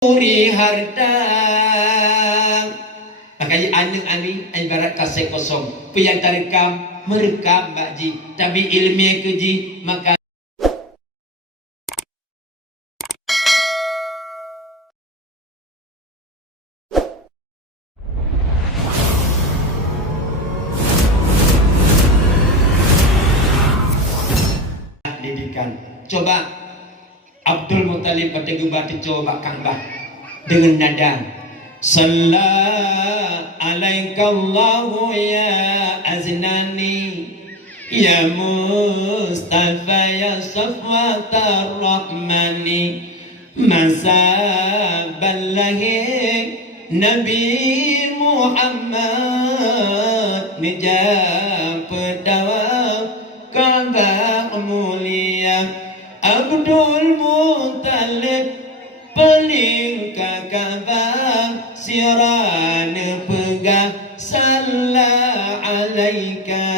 Uri harta makanya anak ani ibarat kaset kosong pian tarekam merekam bakji tapi ilmiah keji maka didikan. Coba Abdul Muttalib pada gebati coba Ka'bah dengan nada Sallallahu alaikallahu ya aznani ya Mustafa ya Safwatar Rahmani Masaballahi Nabi Muhammad Nijab pedawab Ka'bah mulia Abdul Muttalib paling kakabah siran pegah salah alaika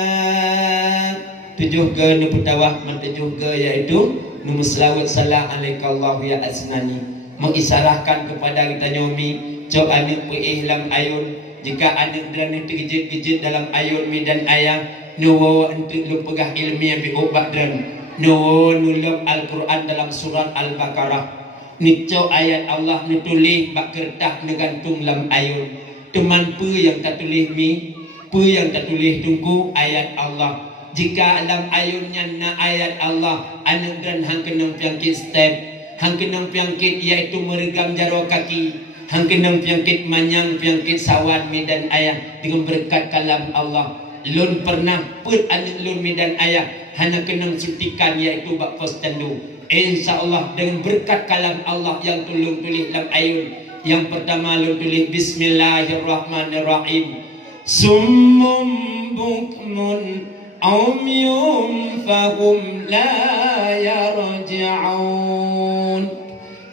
tujuh ke ni putawah tujuh ke iaitu nombor selawat salah alaika Allah ya asnani mengisarahkan kepada kita nyomi cok anik peihlam ayun jika anik dan tergejit-gejit dalam ayun mi dan ayang nuwa untuk lu pegah ilmiah bi ubat dan nulub Al-Quran dalam surat Al-Baqarah nico ayat Allah nitulis bak kertas negantung dalam ayun teman pu yang tak tulis mi pu yang tak tulis tunggu ayat Allah jika dalam ayunnya na ayat Allah anak dan hang kenang piangkit step hang kenang piangkit iaitu meregam jaro kaki hang kenang piangkit manyang piangkit sawan medan ayah dengan berkat kalam Allah lun pernah put anak lun medan ayah hanya kenang cintikan iaitu bak postandu insyaallah dengan berkat kalam Allah yang tolong tulis dalam ayun yang pertama lun tulis bismillahirrahmanirrahim summum bukmun umyum fahum la yarji'un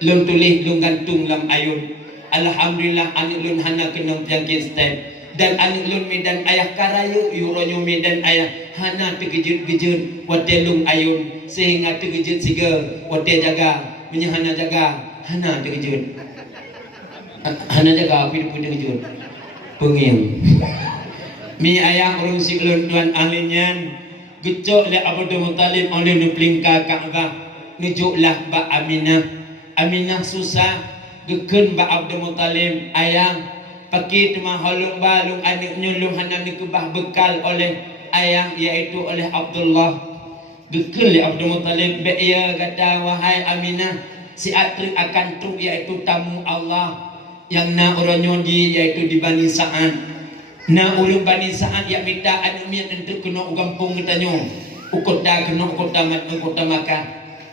lun tulis lun gantung dalam ayun alhamdulillah anak lun hanya kenang piangkit step dan anak lun medan ayah karayu yuronyo medan ayah hana terkejut-kejut watelung ayun sehingga terkejut siga watel jaga menyahana jaga hana terkejut hana jaga apa pun terkejut penging mi ayah urung siklun tuan ahlinyan gecok le Abdul Muttalib oleh nuplingka Ka'bah nujuklah ba Aminah susah geken ba Abdul Muttalib ayah pakai cuma halung balung anak nyulung hana dikebah bekal oleh ayah iaitu oleh Abdullah gekul li Abdul Muttalib be ia kata wahai Aminah si atrik akan truk iaitu tamu Allah yang na oronyo di iaitu di Bani Sa'ad na urang Bani Sa'ad ya minta anu mian untuk kena gampung ketanyo ukota kena ukota mat ukota Makkah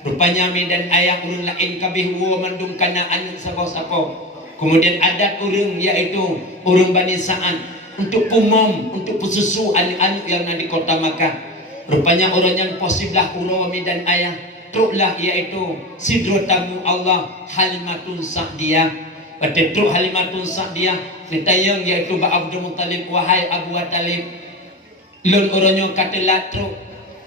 rupanya medan ayah urang lain kabeh wo mandung kana anu sapa-sapa. Kemudian adat orang iaitu orang Bani Sa'ad untuk umum, untuk pesusu anak-anak yang ada di kota Makkah. Rupanya orang yang posiblah urami dan ayah. Truklah iaitu sidro tamu Allah Halimatun Sa'diyah. Pada truk Halimatun Sa'diyah ditayang iaitu Ba Abdul Muttalib wahai Abu Talib. Lun orangnya katalah truk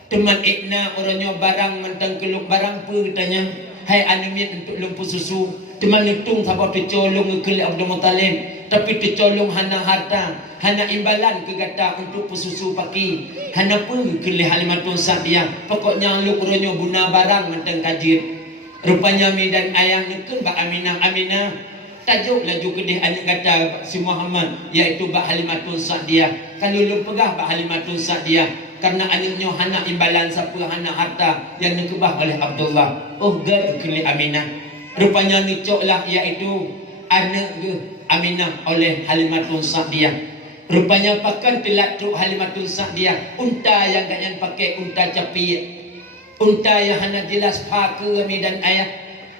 teman ikna orangnya barang mentang keluk barang pun katanya. Hai animit untuk lumpuh susu teman hitung sahabat tercolong ke Abdul Muttalib tapi tercolong hana harta hana imbalan ke gata untuk pesusu paki hana pun ke Halimatun Sa'diyah pokoknya lu kuronyo guna barang mentang kajir rupanya mi dan ayah nekun ba Aminah tajuk laju kedih anak kata si Muhammad iaitu ba Halimatun Sa'diyah kalau lu pegah ba Halimatun Sa'diyah karena anaknya hana imbalan siapa hana harta yang dikebah oleh Abdullah gad keli Aminah rupanya nicoklah iaitu anak Aminah oleh Halimatun Sa'diyah rupanya pakan telat truk Halimatun Sa'diyah unta yang kalian pakai unta capi unta yang hana jelas pakai dan ayah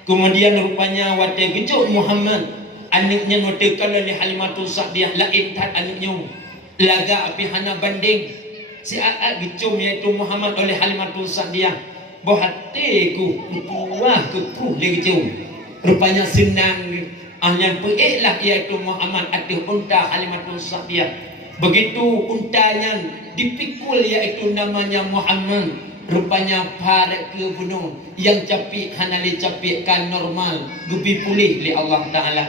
kemudian rupanya wate gejuk Muhammad anaknya notekan oleh Halimatun Sa'diyah lain tat anaknya laga api hana banding si aat gecum iaitu Muhammad oleh Halimatun Sa'diyah bohatiku wah kepuh dia gecum rupanya senang ahlian peiklah iaitu Muhammad atas unta Halimatun Sa'diyah begitu untanya dipikul iaitu namanya Muhammad Rupanya parek ke gunung yang capik hanali capik kan normal gupi pulih li Allah Ta'ala.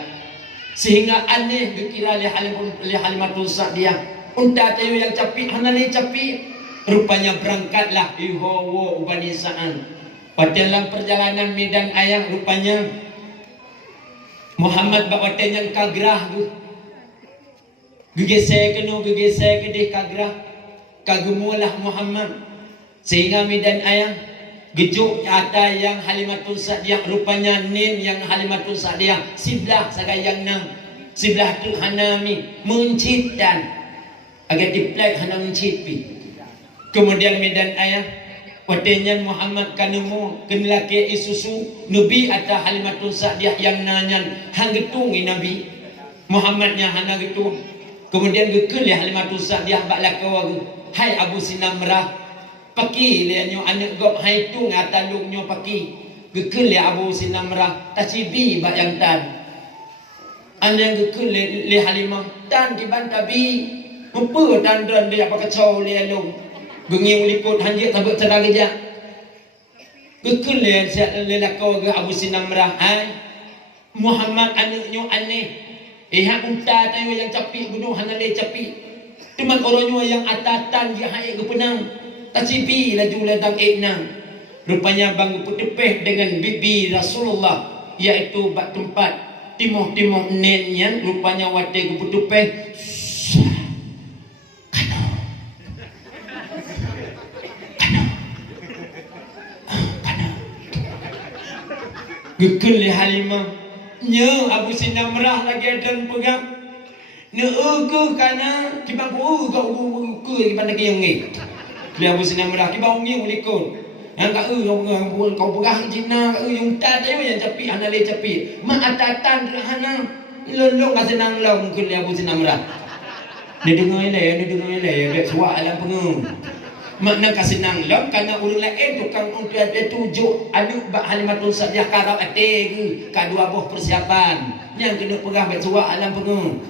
Sehingga aneh dikira li Halimatul Sa'diyah unta tayo yang capik hanali capik. Rupanya berangkatlah ihowo ubanisaan. Pada dalam perjalanan medan ayam rupanya Muhammad bawaten yang kagrah tu gegesek kena gegesek kedih kagrah kagemulah Muhammad sehingga medan ayam gejuk ada yang Halimatul Sa'diyah rupanya nin yang Halimatul Sa'diyah sebelah sagayang nang sebelah tu hanami mencit dan agak diplek hana mencit pi. Kemudian medan ayah watenyan Muhammad kanemu kenlaki isusu Nabi atau Halimatul Sa'diyah yang nanyan hang getung Nabi Muhammadnya hana getung. Kemudian gekel ya Halimatul Sa'diyah bak lakawa hai Abu Sinamrah paki lianyo anak gop hai tu ngatalungnya paki gekel ya Abu Sinamrah tacibi bak yang tan anya gekel li Halimah tan di bantabi mempe dan dia pakai cau li alung gengiu likut hanjit sabut cerah geja gekel li lakawa ke Abu Sinamrah hai Muhammad anaknya aneh hak unta tayo yang capi gunung hanale capi teman orangnya yang atatan dia hai ke penang tacipi laju ladang enang rupanya bang putepeh dengan bibi Rasulullah iaitu bak tempat timoh-timoh nenyan rupanya wate ke putepeh gekel li Halimah nya Abu Sinamrah lagi dan pegang ne ke kana kibang ke kibang lagi yang ngi li Abu Sinamrah kibang ngi ulikun yang ka kau pegang jina yung tadi yang capi anale capi ma atatan hana lolong ka senang long ke li Abu Sinamrah ni dengar le suara alam pengung makna kasih nang lom karena urang lain tukang untuk ada tujuh aduh bak Halimatul Sa'diyah karab ate kedua buah persiapan yang kena pegah bet suak alam pengung.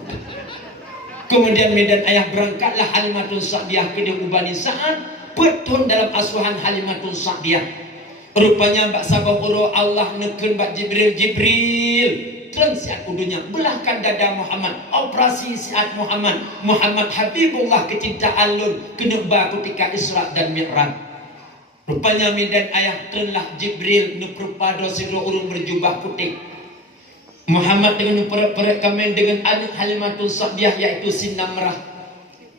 Kemudian medan ayah berangkatlah Halimatul Sa'diyah ke Ubani Sa'ad petun dalam asuhan Halimatul Sa'diyah. Rupanya bak sabah uro Allah neken bak Jibril terang siat udunya belahkan dada Muhammad operasi siat Muhammad Habibullah kecintaan lun kena ba ketika Isra dan Mi'raj. Rupanya medan ayah telah Jibril nuperpado siro urun berjubah putih Muhammad dengan nuperek kamen dengan anak Halimatul Sa'diyah yaitu Sinamrah.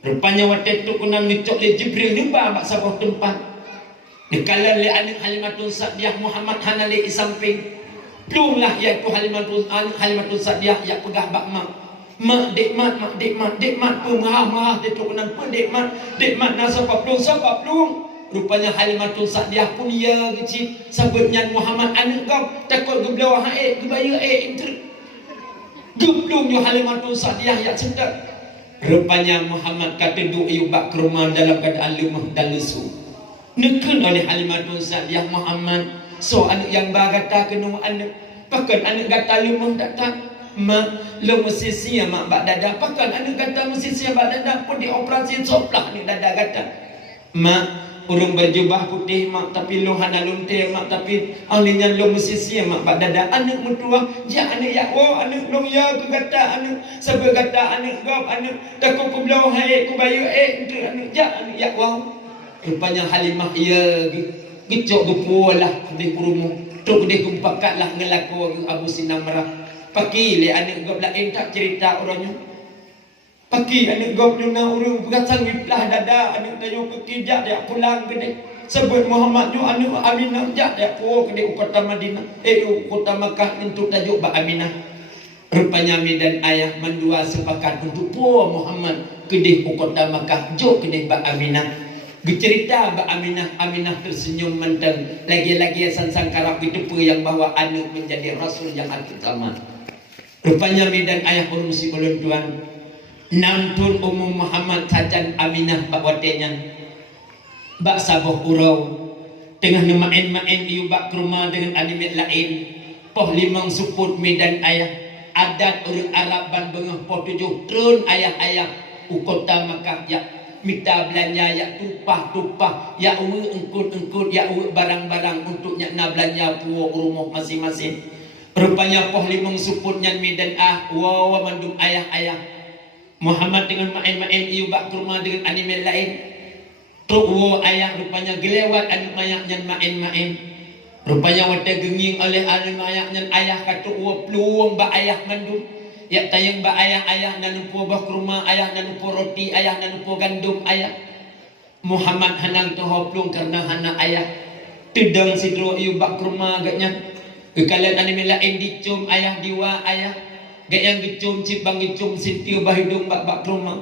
Rupanya waktu itu kena ngecok le Jibril nuba bak sabah tempat dikalan le anak Halimatul Sa'diyah Muhammad hanale isamping plumlah iaitu Halimatul Sa'diyah yang pegah bak mak dekmat pemarah dia tu kena dekmat nasa plum rupanya Halimatul Sa'diyah pun ya kecil sebutnya Muhammad anak kau takut geblawa hae gebaya inter geblung yo Halimatul Sa'diyah yang sedap. Rupanya Muhammad kata duk bak ke rumah dalam keadaan lemah dan lesu neken oleh Halimatul Sa'diyah Muhammad. So anak yang bagata kena anak pakan anak kata lemah tak mak lo mesti sia mak bak dada pakan anak kata mesti sia bak dada pun dioperasi soplah ni dada kata mak urung berjubah putih mak tapi lo hana lunte mak tapi alinya lo mesti sia mak bak dada anak mentua ja anak ya oh anak long ya ke kata anak sebab kata anak gap anak takut ku belau hai ku bayu untuk anak ja anak ya wow. Rupanya Halimah ya gicok gepulah di kurumu tok dia kumpakatlah ngelaku Abu Sinamrah paki le anak gop lain tak cerita orangnya paki anak gop duna urang berasang giplah dada anak tayo kekijak dia pulang gede sebut Muhammad ju anak Aminah jak dia ko ke kota Madinah kota Makkah untuk tajuk ba Aminah. Rupanya medan ayah mendua sepakat untuk po Muhammad ke kota Makkah jo ke ba Aminah. Bercerita Mbak Aminah tersenyum menteng lagi-lagi sang karab itu yang bawa anak menjadi rasul yang akhir zaman. Rupanya medan ayah urusi belum tuan nantun umum Muhammad sajan Aminah bak watenya bak sabah urau tengah main-main iu bak ke rumah dengan animet lain poh limang suput medan ayah adat orang Arab ban bengah poh tujuh trun ayah-ayah ukota Makkah ya minta belanja ya tupah ya engkut ya barang-barang untuk nak belanja puak rumah masing-masing. Rupanya poh limang suputnya medan wa mandum ayah Muhammad dengan main-main iu bak ke rumah dengan anime lain. Tuk wo ayah rupanya gelewat anu mayaknya main-main. Rupanya wata genging oleh anu mayaknya ayah katuk wo peluang ba ayah mandum. Ya tayang ba ayah nanupo bah ke rumah ayah nanupo roti ayah nanupo gandum ayah. Muhammad hanang tu hoplung karena hana ayah. Tidang sidro iu bak ke rumah agaknya. Kalian anime lain dicum ayah diwa ayah. Gak yang dicum cipang dicum sintiu bahidung bak ke rumah.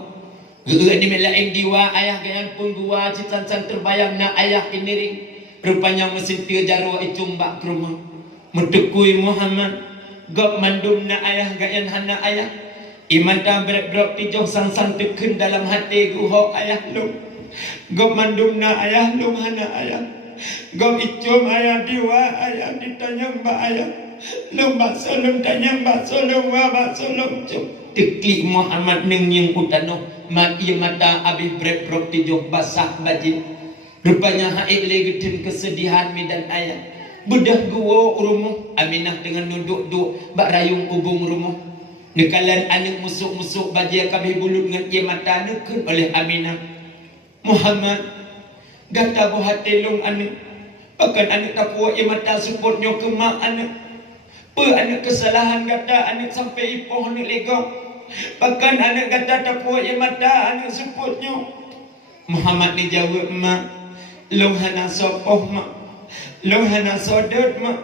Anime lain diwa ayah gak yang pun gua citan-citan terbayang na ayah iniring. Rupanya mesin tiu jarwa icum bak ke rumah. Medekui Muhammad. Gop mandum na ayah gayan hana ayah. Imata berat-berat tijoh sang-sang tekun dalam hati guhok ayah lum. Gop mandum na ayah lum hana ayah. Gop icum ayah diwa ayah ditanyang ba ayah. Lum bakso lum tanyang bakso lum wa bakso lum cum. Teklik Muhammad nengyeng utano. Mati mata abis berat-berat tijoh basah bajin. Rupanya haik legedin kesedihan midan ayah. Bedah gua rumah Aminah dengan nunduk-duk bak rayung ubung rumah. Nekalan anak musuk-musuk bajia kabeh bulut dengan ia mata nekun oleh Aminah. Muhammad gata bu hati long anak. Bahkan anak tak kuat ia mata supportnya ke mak anak. Anak kesalahan gata anak sampai ipoh anak legok. Bahkan anak gata tak kuat ia mata anak supportnya. Muhammad dijawab mak. Long hana sopoh mak. Long hana sodot mak.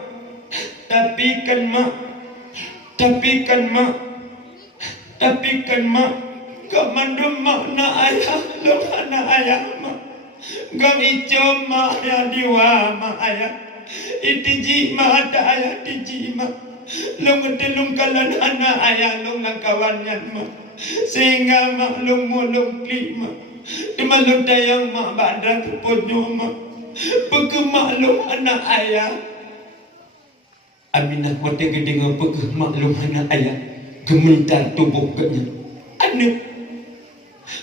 Tapi kan mak kau mandum mak na ayah. Long hana ayah mak. Kau icom mak ayah diwa mak ayah. Itiji mak ada ayah tiji mak. Long telung kalan hana ayah long lang kawannya mak. Sehingga mak long mulung klik mak. Dimalung tayang mak badang keponyo mak. Pegemaklum anak ayah. Aminah mata gedeng pegemaklum anak ayah. Gementar tubuh katnya. Anak.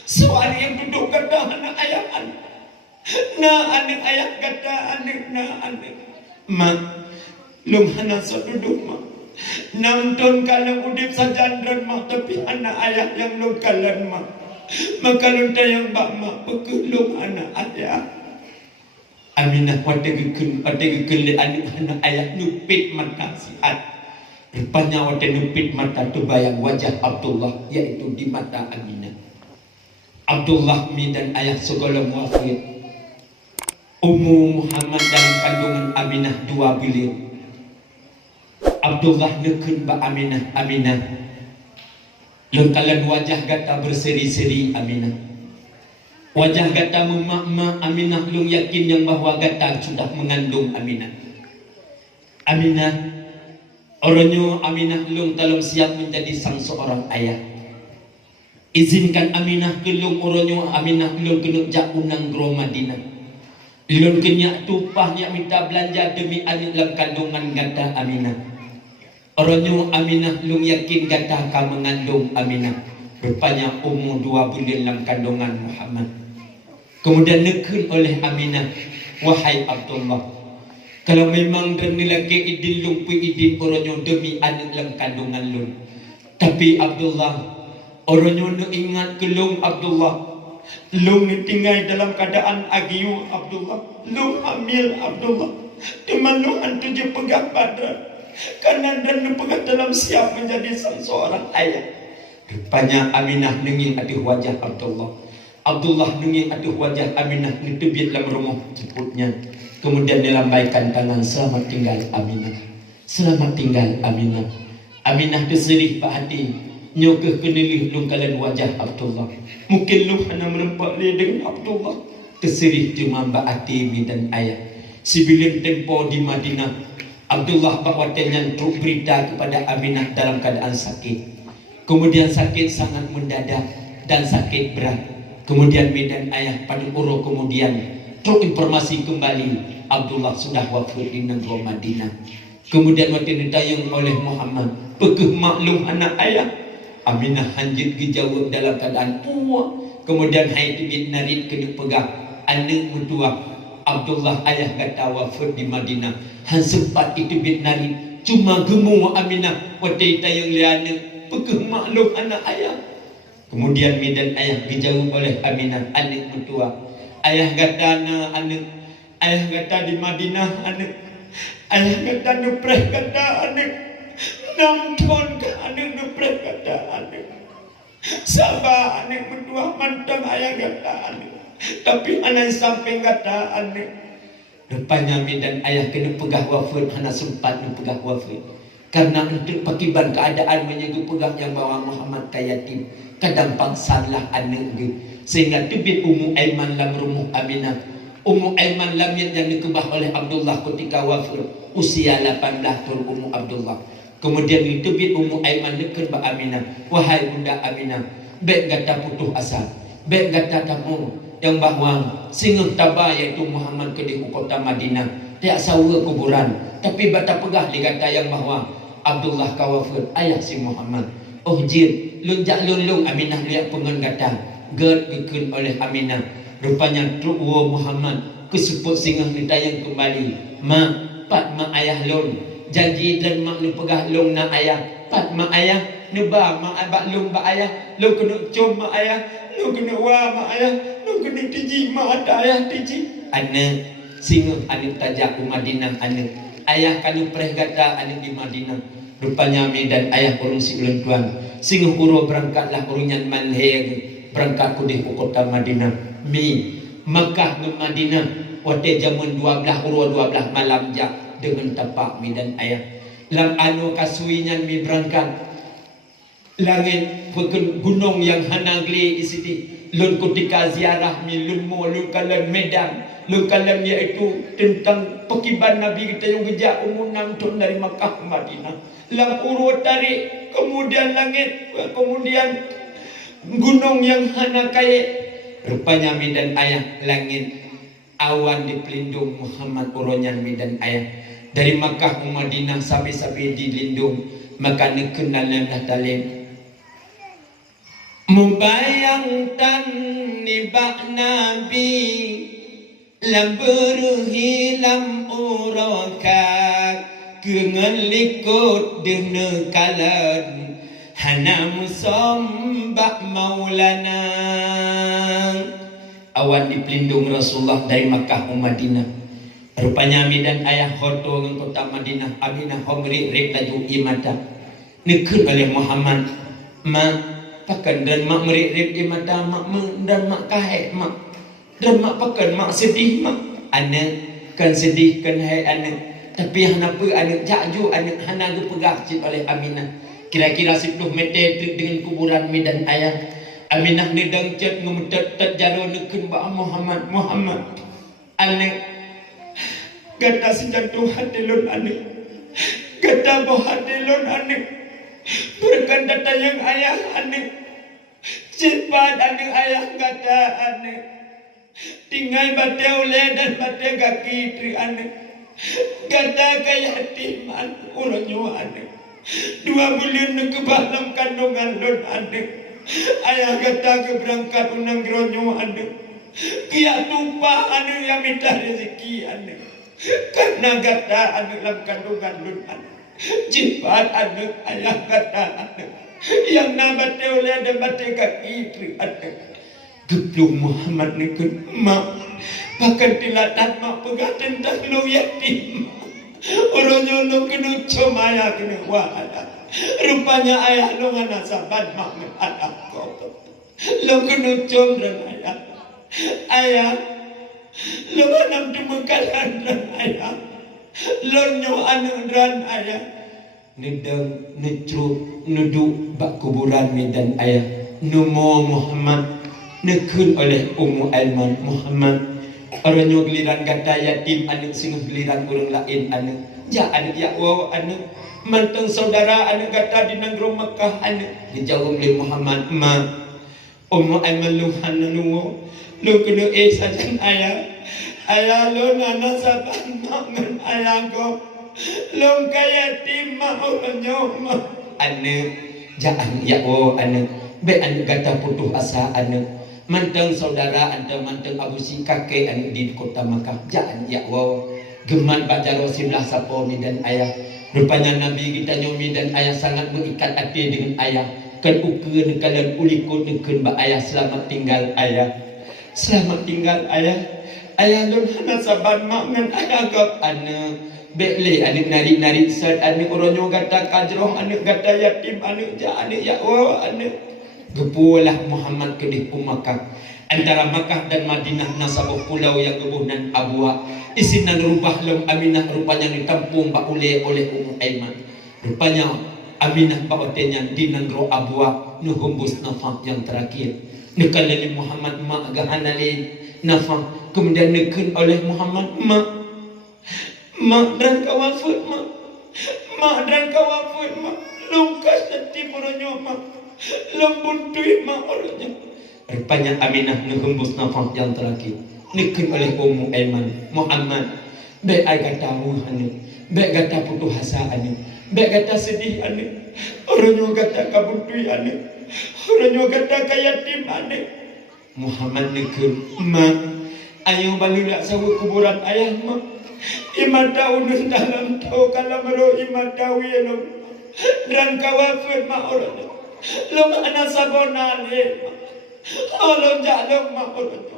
Soal yang duduk kata anak ayah anak. Nah anak ayah kata anak nah anak. Mak. Lum hana duduk mak. Nonton kalau udip sajandran mak. Tapi anak ayah yang lokalan mak. Maka lontar yang bak mak. Pegelum anak ayah. Aminah pada gekun le anak ayah nupit mata sihat. Rupanya pada nupit mata tu bayang wajah Abdullah iaitu di mata Aminah. Abdullah dan ayah segala muafir. Ummu Muhammad dalam kandungan Aminah 2 bulan. Abdullah nekun ba Aminah. Lengkalan wajah gata berseri-seri Aminah. Wajah gata mak Aminah lung yakin yang bahawa gata sudah mengandung Aminah. Orangnya Aminah lung dalam siap menjadi sang seorang ayah. Izinkan Aminah kelung orangnya Aminah lung kena jak unang gro Madinah. Lung kenyak tupahnya minta belanja demi anak dalam kandungan gata Aminah. Orangnya Aminah lung yakin gata akan mengandung Aminah. Rupanya umur 2 bulan dalam kandungan Muhammad. Kemudian nekun oleh Aminah, wahai Abdullah, kalau memang demi laki idin lumpi idin orangnya demi anak dalam kandungan lun. Tapi Abdullah, orangnya nak ingat kelung Abdullah, lung tinggal dalam keadaan agiu Abdullah, lung hamil Abdullah, dimalu hantu je pegang badan, karena dan pegang dalam siap menjadi seorang ayah. Rupanya Aminah nengin aduh wajah Abdullah. Abdullah nengin aduh wajah Aminah ni tebiat dalam rumah jemputnya. Kemudian dilambaikan tangan, selamat tinggal Aminah. Selamat tinggal Aminah. Aminah tersedih pak hati. Nyokeh kenilih lungkalan wajah Abdullah. Mungkin lu hanya menempat li dengan Abdullah. Tersedih cuma mbak hati dan ayah. Sibilin tempo di Madinah. Abdullah bakwatnya truk berita kepada Aminah dalam keadaan sakit. Kemudian sakit sangat mendadak dan sakit berat. Kemudian medan ayah pada uro kemudian truk informasi kembali Abdullah sudah wafat di negeri Madinah. Kemudian waktu ditayang oleh Muhammad, pekeh maklum anak ayah. Aminah hanjit dijawab dalam keadaan tua Kemudian hai tibit narid kena pegang anak mentua Abdullah ayah kata wafat di Madinah. Han sempat itu bit narid cuma gemuk Aminah waktu tayang liana pekeh maklum anak ayah. Kemudian medan ayah dijauh oleh Aminah anak mentua. Ayah kata anak, ayah kata di Madinah anak, ayah kata nupreh kata anak, 6 tahun ke anak nupreh kata anak. Sabar anak berdua mantang ayah kata anak. Tapi anak sampai kata anak. Rupanya medan ayah kena pegah wafat. Anak sempat nak pegah wafat. Karena untuk pakiban keadaan menjaga pegah yang bawa Muhammad kayatim. Kadang pangsalah anak dia. Sehingga tebit Ummu Aiman lam rumuh Aminah. Ummu Aiman lam yang dikebah oleh Abdullah ketika wafat. Usia 18 tahun Ummu Abdullah. Kemudian ditebit Ummu Aiman dekat Mbak Aminah. Wahai Bunda Aminah, baik kata putus asa, baik kata kamu yang bahawa singa tabah iaitu Muhammad ke di kota Madinah. Tiak sawa kuburan, tapi bata pegah dikata yang bahawa Abdullah kawafat ayah si Muhammad. Oh jin, lunjak lulung Aminah lihat pengen kata, gerd dikun oleh Aminah. Rupanya truwa Muhammad keseput singa ditayang kembali. Ma, pat ma ayah lun. Janji dan mak lu pegah long na ayah. Pat mak ayah neba mak abak long ba ayah. Lu kena com mak ayah. Lu kena wa mak ayah. Lu kena tiji mak ada ayah tiji. Anak singa anak tajak ke Madinah anak. Ayah kanu pereh kata anak di Madinah. Rupanya medan ayah urung si ulang tuan. Singa uro berangkatlah urunyan manheg. Berangkat ku di kota Madinah. Mi Makkah ke Madinah. Waktu jaman 12 uro 12 malam jak. Dengan tapak mi dan ayah lam anu kasuinyan mi berangkat langit gunung yang hanagli isiti lun ketika ziarah mi lun mo lun kalan medan lun kalan iaitu tentang pekiban Nabi kita yang gejak umur 6 tahun dari Makkah ke Madinah lam urut tarik kemudian langit kemudian gunung yang hanakai rupanya mi dan ayah langit awan di pelindung Muhammad uronyan mi dan ayah. Dari Makkah ke Madinah sampai-sampai dilindung. Maka nekenalan dah talim. Membayangkan nibak Nabi lam berhilam urakat kengen likut dene kalan hana musombak maulana. Awan di pelindung Rasulullah dari Makkah ke Madinah. Rupanya medan ayah khoto ng kota Madinah. Aminah homri rek laju imata. Nekut oleh Muhammad. Mak pakan dan mak meri rek imata. Mak dan mak kahek mak. Dan mak pakan mak sedih mak. Anak kan sedih kan hai anak. Tapi kenapa anak jaju anak hana gepegah cip oleh Aminah. Kira-kira 10 meter dengan kuburan medan ayah. Aminah nedang cet ngemetet jaro nekun ba Muhammad Muhammad. Anak kata sejatuh hati lun anak. Kata boh hati lun anak. Berkata tayang ayah anak. Cepat anak ayah kata anak. Tinggal bate oleh dan bate kaki tri anak. Kata kaya timan uranyo anak. 2 bulan ke dalam kandungan lun anak. Ayah kata ke berangkat unang geronyo anak. Kia tumpah anak yang minta rezeki anak. Karena kata anak dalam kandungan lun anak. Cepat anak ayah kata anak. Yang nabate oleh dan bate kaki tri anak. Geblung Muhammad nikun mak. Bahkan tilatan mak pegah tentang lu yatim. Orangnya lu kena comaya kena wa'ala. Rupanya ayah lu ngana saban mak anak kau. Lu kena com dan ayah. Ayah. Lu ngana dimekalan dan ayah. Lu nyu anak dan ayah. Nedang, necru, nuduk bak kuburan medan ayah. Numo Muhammad. Nekun oleh Ummu Aiman Muhammad. Orangnya giliran kata yatim anak singguh giliran orang lain anak. Ya anak ya wow anak. Manteng saudara anak kata di negeri Mekah anak. Dijawab oleh Muhammad ma. Ummu Aiman lu hana lu. Lu kena sajan ayah. Ayah lu nana saban mak ngan ayah ko. Lu kaya yatim mak orangnya mak. Anak. Ja anak ya wow anak. Baik anak kata putus asa anak. Manteng saudara anda manteng Abu Si kakek anu di kota Makkah. Jangan ya wow. Geman bajaro sebelah sapo mi dan ayah. Rupanya Nabi kita nyomi dan ayah sangat mengikat hati dengan ayah. Kan ukeun kalian ulikut dengan ba ayah selamat tinggal ayah. Selamat tinggal ayah. Ayah lun hana saban mak ngan ayah gap ane. Bekle anik narik-narik set anik oronyo gata kajroh anik gata yatim anik ja anik ya wow anik. Gepulah Muhammad ke di Makkah. Antara Makkah dan Madinah nasabah pulau yang gebunan Abwa. Isinan rubah lem Aminah rupanya ditampung ba oleh Ummu Aiman. Rupanya Aminah ba otenya di nangro Abwa nu hembus nafas yang terakhir. Nekalali Muhammad mak gahanali nafas kemudian nekeun oleh Muhammad mak dan kawafut mak dan kawafut mak lungkas hati moronyo mak lembutui mak orangnya. Rupanya Aminah menghembus nafas yang terakhir. Nikun oleh Ummu Aiman. Muhammad, baik ai kata ane, baik kata putus asa ane, baik kata sedih ane. Orangnya kata kabutui ane, orangnya kata kayatim ane. Muhammad nikun, mak, ayo balulak sawu kuburan ayah mak. Ima tahu dalam tahu kalau mero ima tahu ya lo. Dan kawafir mak orangnya. Lo mana sabona le, lo jalur makhluk.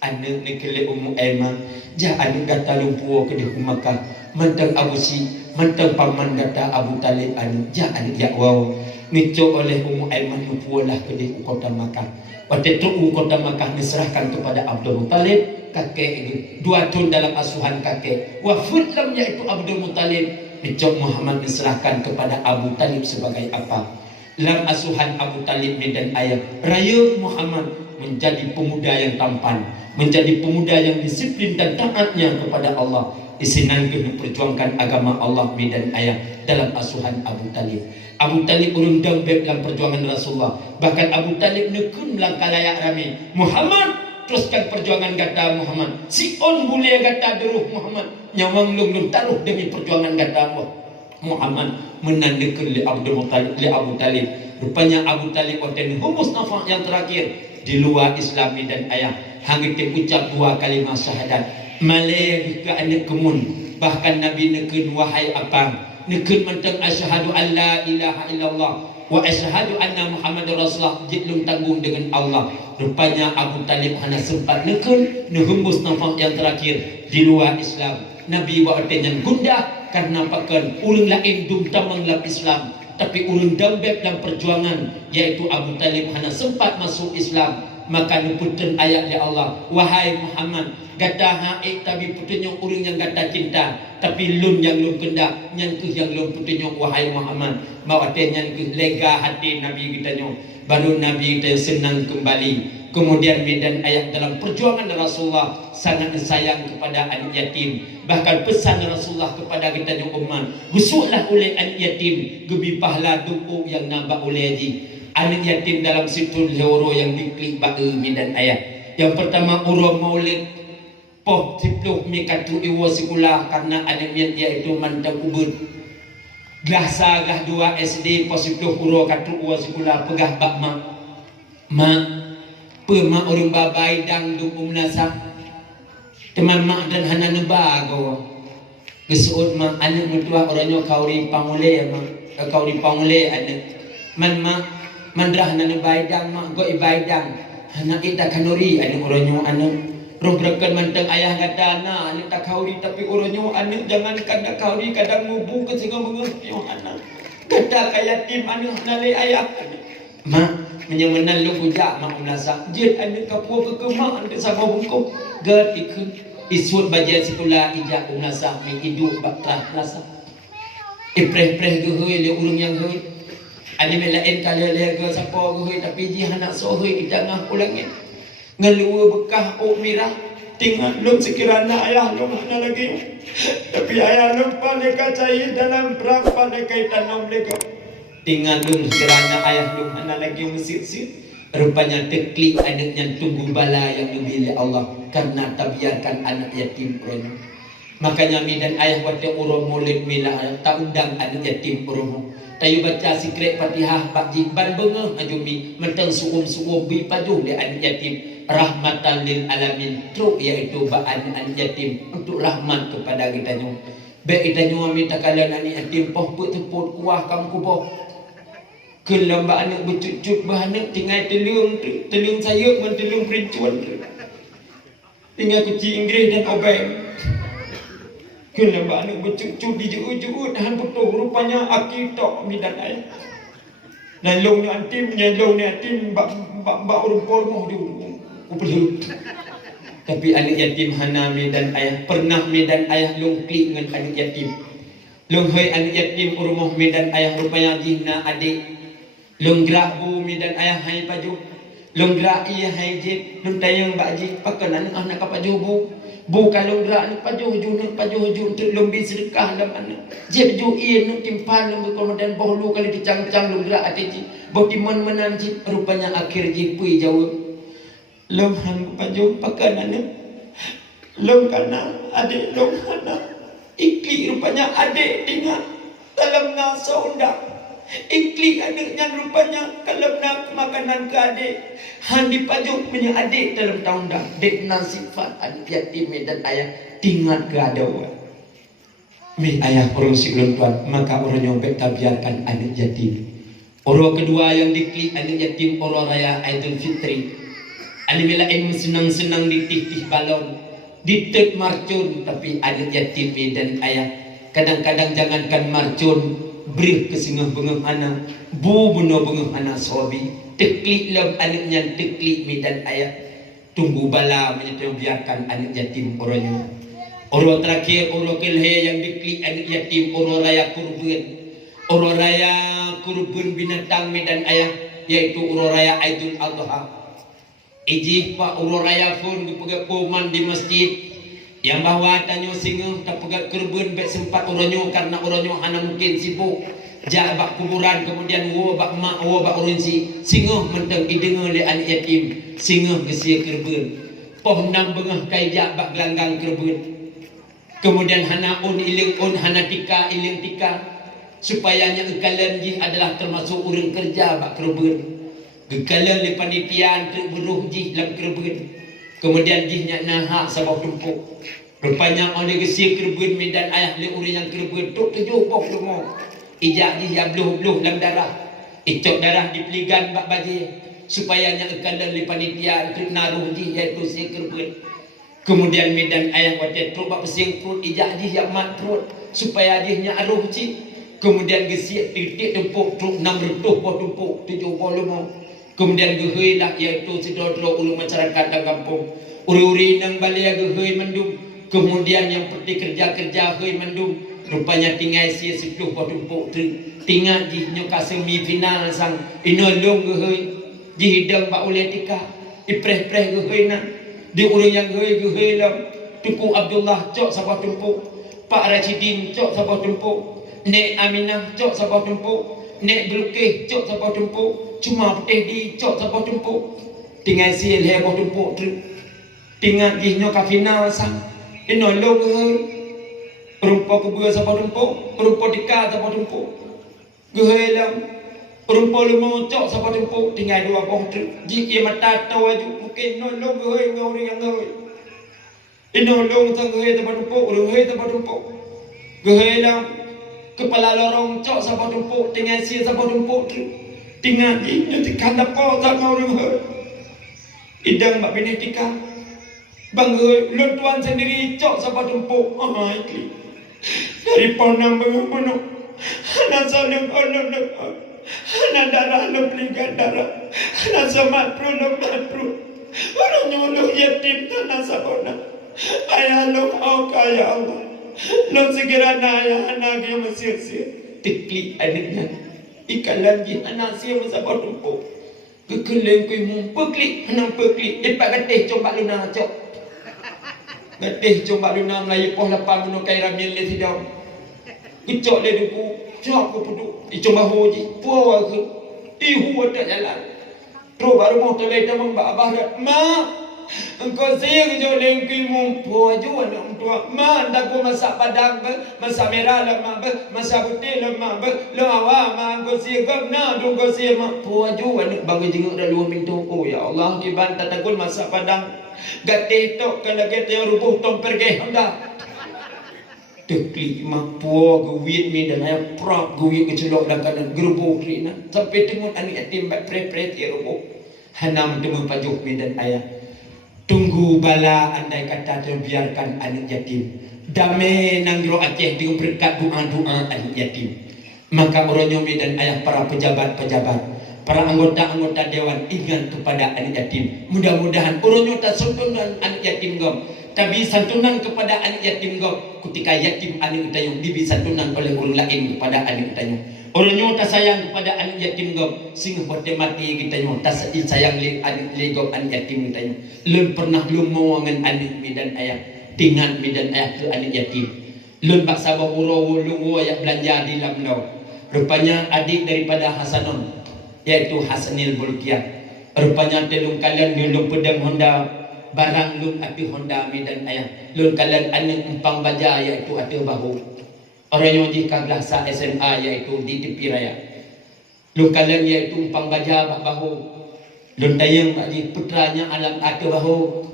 Anak ni kele Ummu Aiman, jah anak kata lumpuh ke di Makkah. Mantang Abu Si, mantang paman kata Abu Talib anak, jah anak ya wow. Nico oleh Ummu Aiman lumpuh lah ke di kota Makkah. Waktu itu kota Makkah diserahkan kepada Abdul Muttalib, kakek 2 tahun dalam asuhan kakek. Wafud lam yaitu Abdul Muttalib. Nico Muhammad diserahkan kepada Abu Talib sebagai apa? Dalam asuhan Abu Talib dan ayah. Raya Muhammad menjadi pemuda yang tampan, menjadi pemuda yang disiplin dan taatnya kepada Allah. Isinan memperjuangkan agama Allah dan ayah dalam asuhan Abu Talib. Abu Talib urundang beb dalam perjuangan Rasulullah. Bahkan Abu Talib nekun melangkah layak rami. Muhammad teruskan perjuangan kata Muhammad. Si on boleh kata deruh Muhammad. Nyawang lung taruh demi perjuangan kata Allah. Muhammad menandakan li Abdul Muttalib li Abu Talib. Rupanya Abu Talib waktu humus nafas yang terakhir di luar Islami dan ayah. Hangit ucap 2 kalimat syahadat. Malay ke anak kemun. Bahkan Nabi nekun wahai apang. Nekun mentang asyhadu an la ilaha illallah wa asyhadu anna Muhammadar Rasulullah. Jitlung tanggung dengan Allah. Rupanya Abu Talib hanya sempat nekun hembus nafas yang terakhir di luar Islam. Nabi waktu yang gundah karena pakan ulun lain dum tamang dalam Islam, tapi ulun dambek dalam perjuangan, yaitu Abu Talib hanya sempat masuk Islam. Maka nuputan ayat ya Allah, wahai Muhammad, kata haik tapi putunya ulun yang kata cinta, tapi lun yang lun kendak, nyangkuh yang lun putunya wahai Muhammad. Mawate nyangkuh lega hati Nabi kita nyo, baru Nabi kita senang kembali. Kemudian medan ayat dalam perjuangan Rasulullah sangat sayang kepada anak yatim. Bahkan pesan Rasulullah kepada kita yang umat, busuklah oleh anak yatim, gebi pahala duku yang nampak oleh haji. Anak yatim dalam situ loro yang diklik bae medan ayat. Yang pertama urang maulid poh 10 mikatu iwa sekolah karena anak dia itu mantap ubud. Gasa gah 2 SD pos 10 uro katu iwa sekolah pegah bak mak mak orang babai dang dum nasab teman mak dan hana nebago gesuut mak anak mutua orangnya kauri pangule mak kauri pangule anak man mak mandrah hana nebai dang mak go ibai dang hana ita kanuri anak orangnya anak robrakan mantang ayah kata na anak tak kauri tapi orangnya anak jangan kada kauri kadang ngubu ke sehingga mengerti anak kata kayatim anak nalai ayah mak menyemenan lu bujak mak umlasak jid anak kapua ke kemak anak sama bungkuk gad ikut isut bajian sekolah ijak umlasak mi hidup bakrah lasak ipreh-preh gehui le urung yang hui ani melain kali le ge sapa gehui tapi ji anak sohui kita ngah ulangin ngelua bekah o mirah tinggal lu sekiranya ayah lu mana lagi tapi ayah lu pandai kacai dalam berapa pandai kaitan nom lego tinggal lu sekiranya ayah lu mana lagi mesir-sir. Rupanya teklik anaknya tunggu bala yang memilih Allah karena tak biarkan anak yatim krono. Makanya mi dan ayah wate urang maulid mila tak undang anak yatim urang. Tayu baca sikret Fatihah pak jiban bengah ajumi mentang suum bi pajuh le anak yatim rahmatan lil alamin. Truk iaitu ba anak yatim untuk rahmat kepada kita nyo. Baik kita nyo minta kalian anak yatim poh put teput kuah kamu kubah. Kelamba anak bercucut bahanak tinggal telung saya dengan telung perincuan. Tinggal kucing Inggeris dan obeng. Kelamba anak bercucut dijut-jut dan betul rupanya akitok midan ayah. Dan longnya antim, longnya antim bak rumpul mau diupelut. Tapi anak yatim hana midan ayah pernah midan ayah long klik dengan anak yatim. Long hoi anak yatim rumah midan ayah rupanya jina adik. Long gerak bu midan ayah hai paju. Long gerak ia hai jit. Long tayang bakji pakan anak kapaju bu. Bukan long gerak ni paju untuk long bi sedekah dalam anak. Jit ju ia nak timpan long berkomodan bohlu kali dicang-cang long gerak ati ji. Boh timan menan ji rupanya akhir ji pui jawab. Long hang paju pakan anak. Long kana adik long anak. Ikli rupanya adik tinggal dalam nasa undak. Ikli adiknya rupanya kalau nak makanan ke adik handi pajuk punya adik dalam tahun dah dek nasifat adik yatim dan ayah tinggal ke adawa mi ayah orang siklon tuan maka orang nyobek tak biarkan adik yatim. Orang kedua yang diklik adik yatim orang raya Aidil Fitri adik milain senang-senang ditih-tih balon ditek marcun tapi adik yatim dan ayah kadang-kadang jangankan marcun beri ke singah bengah anak bu bunuh bengah anak sobi teklik lam anaknya teklik mi dan ayah tunggu bala menyatakan biarkan anak yatim orangnya. Orang terakhir orang kelhe yang diklik anak yatim orang raya kurban binatang mi dan ayah yaitu orang raya Aidul Adha. Iji pak orang raya pun dipegat poman di masjid yang bawa tanya singa tak pegat kurban bet sempat orangnya karena orangnya hana mungkin sibuk jak bak kuburan kemudian wo bak mak wo bak urunsi singa mentang idengar le anak yatim singa gesia kurban poh nam bengah kai jak bak gelanggang kurban kemudian hana un iling un hana tika iling tika supaya nya ekalan ji adalah termasuk urang kerja bak kurban gekalan le panitian terberuh ji dalam kurban. Kemudian jihnya nahak sabah tumpuk. Rupanya oleh gesir kerbun medan ayah le orang yang kerbun tok tujuh boh semua. Ijak jih yang bluh-bluh dalam darah. Icok darah dipeligan bak baji supaya nya ekalan le panitia untuk naruh jih iaitu si kerbun. Kemudian medan ayah wajah truk bak pesing perut ijak jih yang mat perut supaya jihnya aruh ji. Kemudian gesir titik tumpuk truk 600 boh tumpuk 70 kemudian gehui lah iaitu sedodro ulu masyarakat dan kampung uri-uri nang balai gehui mendung kemudian yang pergi kerja-kerja gehui mendung rupanya tinggal sia 10 tumpuk tinggal di nyoka semi final sang inolong gehui di hidang bak ulai tika ipreh-preh gehui na di urang yang gehui lam Tuku Abdullah cok sabah tumpuk Pak Rashidin cok sabah tumpuk Nek Aminah cok sabah tumpuk Nek Belukih cok sabah tumpuk cuma petih di cok sabah tumpuk tinggal sil hebah tumpuk tinggal gihnya ka final sang inolong gehe rumpah kubur sabah tumpuk rumpah tika sabah tumpuk gehe lam rumpah lumau cok sabah tumpuk tinggal dua boh jiki mata tahu aju mungkin inolong gehe ngori yang gehe inolong sang gehe sabah tumpuk gehe sabah tumpuk gehe lam kepala lorong cok sabah tumpuk tinggal sil sabah tumpuk tinggal di nanti kanda po tak mau dengar idang mak bini tika bangga lu tuan sendiri cok sabah tumpuk ikli dari ponam bangga hana salim Allah hana darah lu peligan darah hana samat pro orang nyuluh yatim tanah sabona ayah lu kau kaya Allah lu segera ayah anak yang mesir tikli adiknya ikan lagi anak sia masabah tumpuk kekeleng kui mumpeklik hanang peklik depak gatih combak luna cok gatih combak luna melayu poh lapang guna kai ramil le tidau kecok le duku cok ku puduk combak hoji puawa ke ihu ada jalan tro baru mau tolai tamang ba abah ma Engkau sih jo lengki mumpu jo anak tua. Man dah ko masak padang masak merah lemah masak putih lemah lo awak man ko sih gabna dong ko sih mampu jo anak bagi jenguk dah 2 mintu. Oh ya Allah kiban tatakul masak padang. Gatih tok kalau kita rubuh tong pergi hendak. Teklik mampu guwit mi dan ayah prap guwit kecelok dan kanan gerubuk rina sampai tengok anak yatim bat pre-pre ti rubuh hanam temu pajuk mi dan ayah tunggu bala andai kata terbiarkan anak yatim damai nanggro Aceh dengan berkat doa-doa anak yatim maka orangnya mi dan ayah para pejabat-pejabat para anggota-anggota dewan ingat kepada anak yatim mudah-mudahan orangnya tak santunan anak yatim gom tapi santunan kepada anak yatim kau ketika yatim anak kita yang dibi santunan oleh orang lain kepada anak kita yang orangnya tak sayang kepada anak yatim kau sehingga pada mati kita yang tak sayang anak legok anak yatim kita yang lun pernah lun mawangan anak dan ayah dengan dan ayah ke anak yatim lun pak sabah uro lun yang belanja di lamlau rupanya adik daripada Hasanon yaitu Hasanil Bulkiah rupanya telung kalian belum pedang Honda barang lun ati Honda mi dan ayah lun kalian anak empang baja iaitu ati bahu orang yang jika gelasa SMA iaitu di tepi raya lun kalian iaitu empang baja bahu lun tayang di putranya alam ati bahu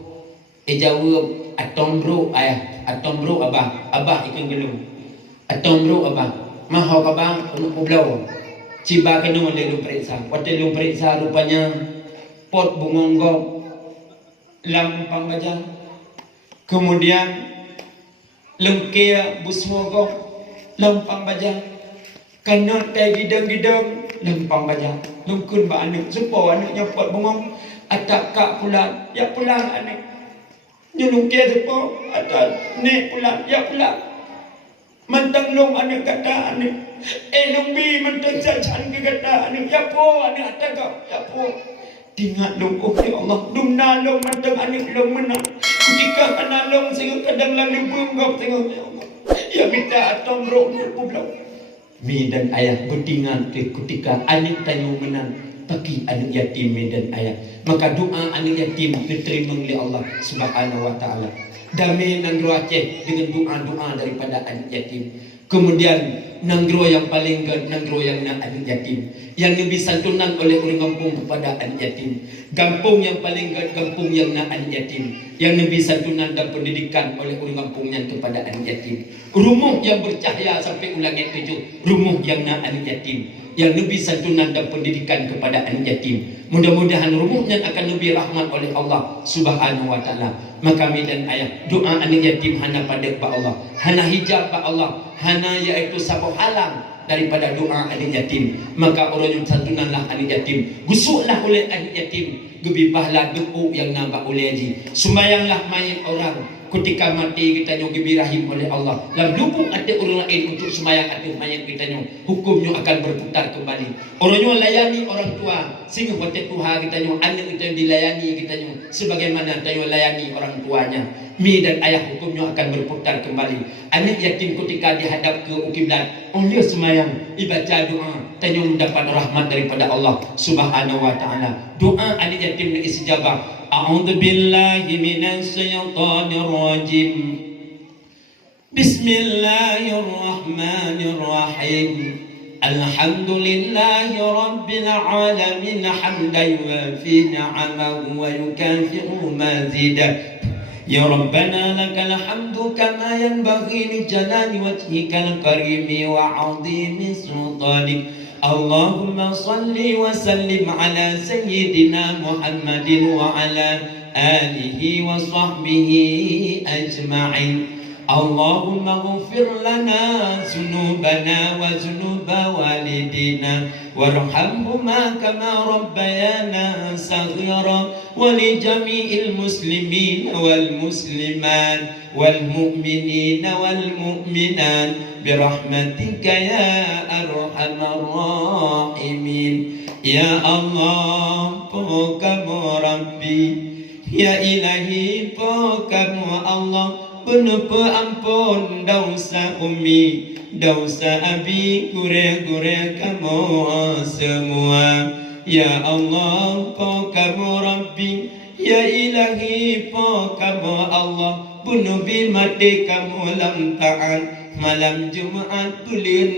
jawab atom bro ayah atom bro abah ikan gelung atom bro abah mahau abang untuk pulau ciba kena oleh lun periksa waktu lun periksa rupanya pot bungonggong lampang baja kemudian lengkia busmogok lampang baja kanot kai gidang-gidang lampang baja lungkun ba anak supo anaknya pot bengong atak kak pulang ya pulang anak nyulungkia supo atak nek pulang ya pulang mantang long anak kata anak lumbi mantang jajan ke kata anak ya po anak atak kau ya po Tingat long oh ya Allah dum nalong mantang anik long menang ketika kanalong sehingga kadang lalu bunggap tengok ya Allah ya minta atom roh pulau mi dan ayah bertingan ketika anik tayo menang bagi anak yatim mi dan ayah maka doa anak yatim diterima oleh Allah Subhanahu wa taala damai nanggro Aceh dengan doa-doa daripada anak yatim kemudian nanggro yang paling nanggro yang anak yatim yang lebih santunan oleh orang kampung kepada anak yatim kampung yang paling kampung yang anak yatim yang lebih santunan dan pendidikan oleh orang kampungnya kepada anak yatim rumah yang bercahaya sampai ulangan 7 rumah yang anak yatim yang lebih santunan dan pendidikan kepada anak yatim mudah-mudahan rumahnya akan lebih rahmat oleh Allah Subhanahu wa taala maka kami dan ayah doa anak yatim hana pada Allah hana hijab Allah hana iaitu sabab halang daripada doa anak yatim maka orang yang santunanlah anak yatim gusuklah oleh anak yatim gebibahlah deuk yang nampak oleh haji sembayanglah mayat orang ketika mati kita nyo gebirahim oleh Allah lam lubuk ada orang lain untuk sembayang atas mayat kita nyo hukumnya akan berputar kembali orang nyo layani orang tua sehingga waktu Tuhan kita nyo anak kita dilayani kita nyo sebagaimana kita nyo layani orang tuanya mi dan ayah hukumnya akan berputar kembali anak yatim ketika dihadap ke kiblat oleh sembahyang ibaca doa tanya mendapat rahmat daripada Allah Subhanahu wa taala doa anak yatim diistijabah a'udzu billahi minasy syaithanir rajim bismillahirrahmanirrahim alhamdulillahi rabbil alamin hamdan yuwafi ni'amahu wa yukafi'u mazidah Ya Rabbana lakal hamdu kama yanbaghi li jalali wajhikal karimi wa 'azimi sultanik Allahumma salli wa sallim ala sayyidina Muhammadin wa ala alihi wa sahbihi ajma'in Allahumma ghfir lana zunubana wa zunuba walidina warhamhuma kama rabbayana saghira wa li jami'il muslimin wal muslimat wal mu'minin wal mu'minat birahmatika ya arhamar rahimin ya Allah kamu Rabbi ya ilahi kamu Allah penuh ampun dosa umi, dosa abi, gure-gure kamu semua. Ya Allah, kau kamu Rabbi, Ya ilahi po kamu Allah, bunuh mati kamu lam ta'an malam Jumat bulan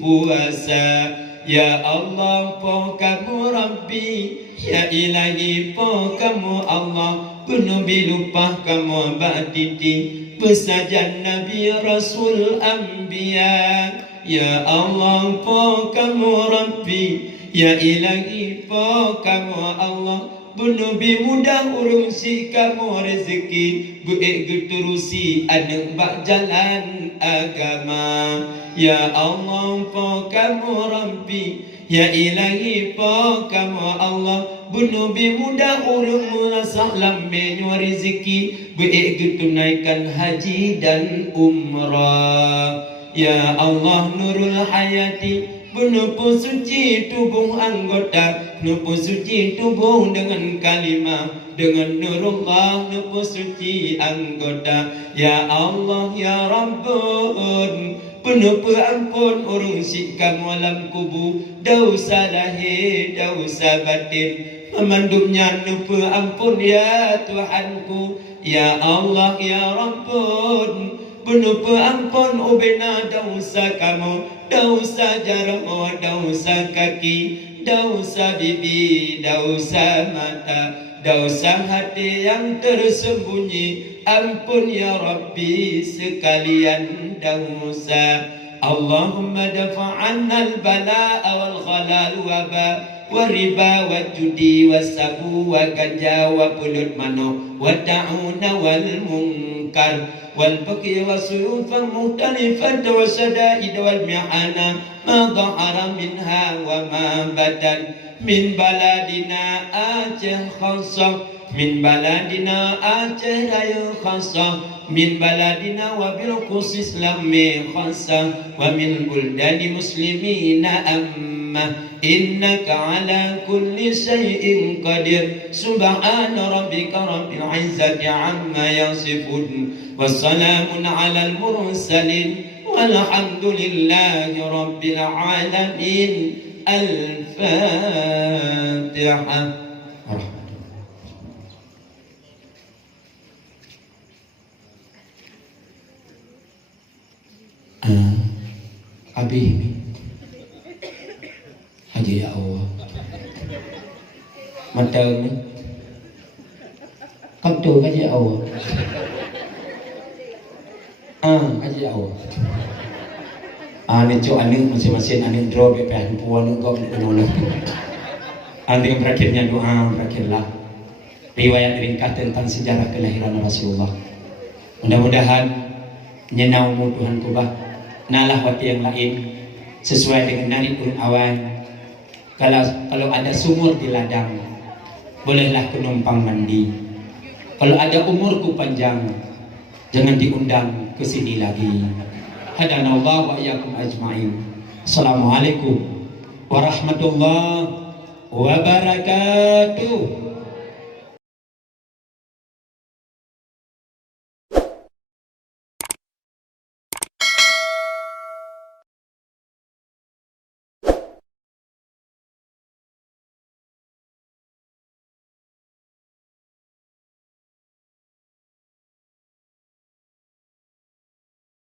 puasa. Ya Allah po kamu Rabbi, ya ilahi po kamu Allah, bunuh lupa kamu batiti besajan Nabi Rasul Anbiya. Ya Allah po kamu Rabbi, ya ilahi po kamu Allah, bunuh mudah urusi kamu rezeki, buik geturusi anak bak jalan agama. Ya Allah po kamu Rabbi, ya ilahi po kamu Allah, bunuh mudah urung merasah lambe nyua rezeki, buik getunaikan haji dan umrah. Ya Allah nurul hayati, penuh suci tubuh anggota, nupu suci tubuh dengan kalimah, dengan nurullah nupu suci anggota. Ya Allah ya Rabbun, penuh ampun urung sikam alam kubu, dosa lahir dosa batin, memandumnya nupu ampun ya Tuhanku. Ya Allah ya Rabbun, penuh ampun ubena dosa kamu, dosa jaramu, dosa kaki, dosa bibi, dosa mata, dosa hati yang tersembunyi. Ampun ya Rabbi sekalian dosa. Allahumma dafa'anna al-bala'a wal-ghalal waba wa riba wa judi wa sabu wa ganja wa pulut mano wa ta'una wal munkar wal baqi wa suyufan muhtalifat wa sadaid wal mi'ana ma dhahara minha wa ma batan min baladina Aceh khasah, min baladina Aceh raya khasah, min baladina wa bil khusus Islami khasah, wa min buldani muslimina amma. Innaka ala kulli syai'in qadir. Subhana rabbika rabbil izzati amma yasifun, wassalamun ala al-mursalin, walhamdulillahi rabbil alamin. Al-Fatihah. Abi ini Haji ya Allah matanya kaptu Haji ya Allah Haji ya Allah ini ane masing-masing ane draw bepehan puan kau menolak ane berakhirnya doa berakhirlah riwayat ringkas tentang sejarah kelahiran Rasulullah. Mudah-mudahan nyenaumu Tuhan kubah nalah wati yang lain sesuai dengan narik urun awan. Kalau ada sumur di ladang, bolehlah kunumpang mandi. Kalau ada umurku panjang, jangan diundang ke sini lagi. Hadanallahu wa iyyakum ajma'in. Assalamualaikum warahmatullahi wabarakatuh.